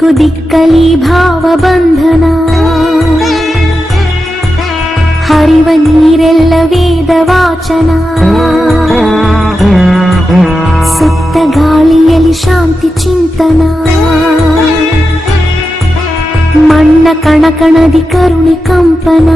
ದಿಕ್ಕು ದಿಕ್ಕಲಿ ಭಾವಬಂಧನ, ಹರಿವ ನೀರೆಲ್ಲ ವೇದ ವಾಚನ, ಸುತ್ತ ಗಾಳಿಯಲ್ಲಿ ಶಾಂತಿ ಚಿಂತನ, ಮಣ್ಣ ಕಣಕಣದಿ ಕರುಣೆ ಕಂಪನ.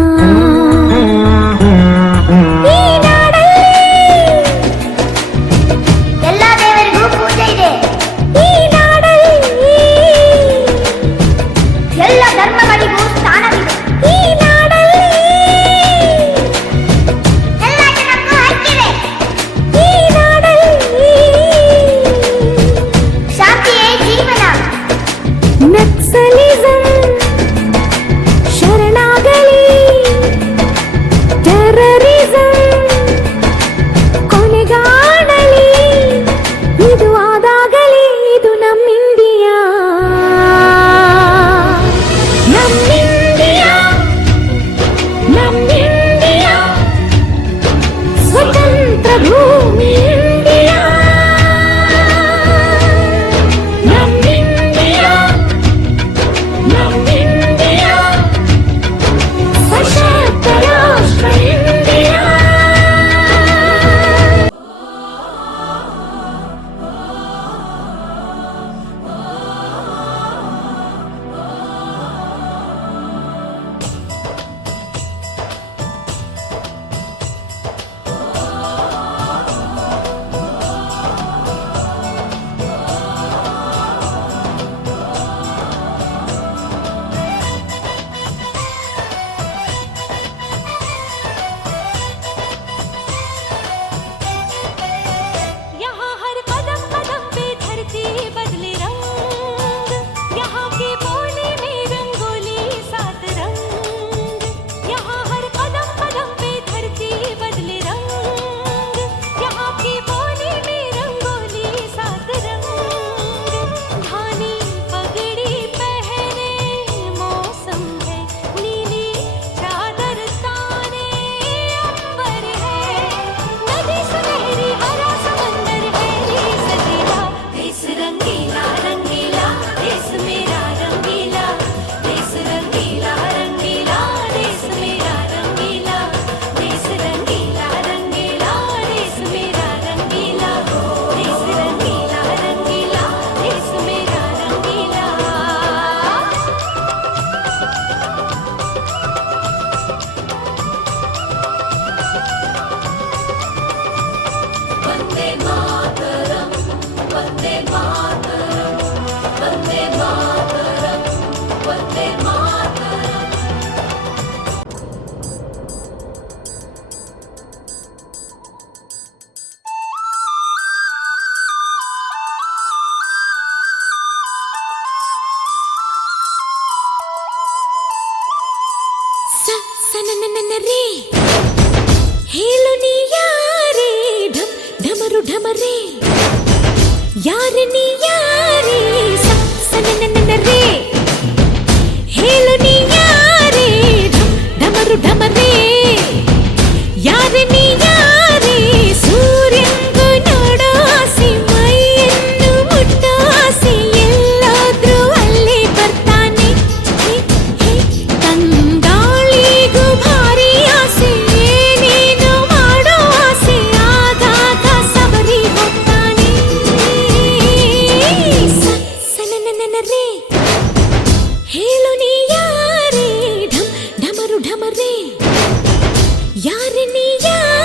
ಹೇಳು ನೀ ಯಾರೇ ಢಮ್ ಢಮರು ಢಮರೇ, ಯಾರೆ ನೀ ಯಾರೇ ಸನನನರೇ, ಹೇಳು ನೀ ಯಾರೇ ಢಮ್ ಢಮರು ಢಮರೇ, ಯಾರೆ ನೀ ಯಾರೇ ಸೂರ್ಯಂಗೂ ನೋಡೋ ಆಸೆ, ಮೈಯನ್ನು ಮುಟ್ಟೋ ಆಸೆ, ಎಲ್ಲಾದ್ರೂ ಅಲ್ಲೇ ಬರ್ತಾನೆ, ತಂಗಾಳಿಗೂ ಭಾರಿ ಆಸೆ, ಏನೇನು ಮಾಡೋ ಆಸೆ, ಆಗಾಗ ಸಬರಿ ಹೋಗ್ತಾನೆ ಸನನನರೇ, ಹೇಳು ನೀ ಯಾರೇ ಢಮ್ ಢಮರು ಢಮರೇ, ಯಾರೆ ನೀ ಯಾರೇ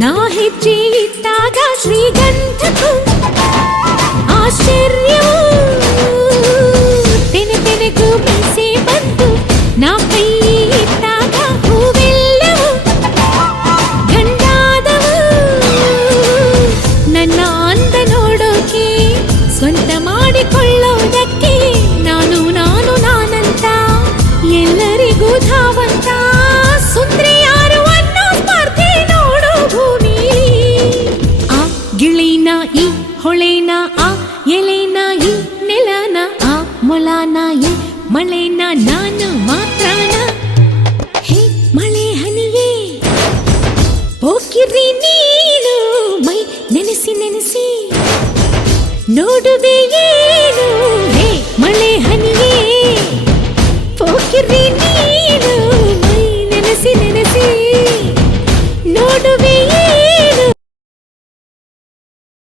ನಾ ಹೆಜ್ಜೆ ಇಟ್ಟಾಗ ಶ್ರೀಗಂಧಕ್ಕೂ ಆಶ್ಚರ್ಯವೂ ತೆನೆ ತೆನೆಗೂ ಮೀಸೆ ಬಂತು ನಾ ಕೈ ಇಟ್ಟಾಗ ಹೂವೆಲ್ಲವೂ ಗಂಡಾದವು ನನ್ನ ಅಂದ ನೋಡೋಕೆ ಸ್ವಂತ ಮಾಡಿಕೊಳ್ಳೋದಕ್ಕೆ ನಾನು ನಾನಂತ ಎಲ್ಲರಿಗೂ ಧಾವಂತ ಸುಂದ್ರಿ ಯಾರು ಅನ್ನೋ ಸ್ಪರ್ಧೆ ನೋಡು ಭೂಮಿ ಆ ಗಿಳಿನ ಈ ಹೊಳೆನ ಆ ಎಲೆನ ಈ ನೆಲನ ಆ ಮೊಲನ ಈ ಮಳೆನ ನಾನು ಮಾತ್ರನ ಹೇ ಮಳೆ ಹನಿಯೇ ಹೋಗಿರಿ ನೀನು ಮೈ ನೆನೆಸಿ ನೆನೆಸಿ ನೋಡುವೆ ಏನು ಹೇ ಮಳೆ ಹನಿಯೇ ಹೋಗಿರಿ ನೀನು ಮೈ ನೆನೆಸಿ ನೆನೆಸಿ